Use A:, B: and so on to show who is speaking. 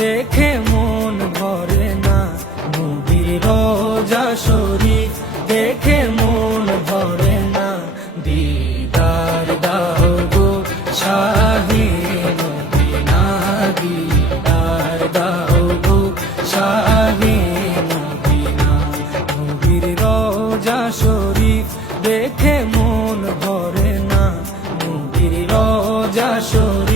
A: দেখে মন ভরে না নদী রোজা শরী দেখে মন ভরে না দিদার দাগো শাহি নদী না দিদার দাগো শাহি নদী না নদীর রোজা দেখে মন ভরে না নদীর রোজা শরী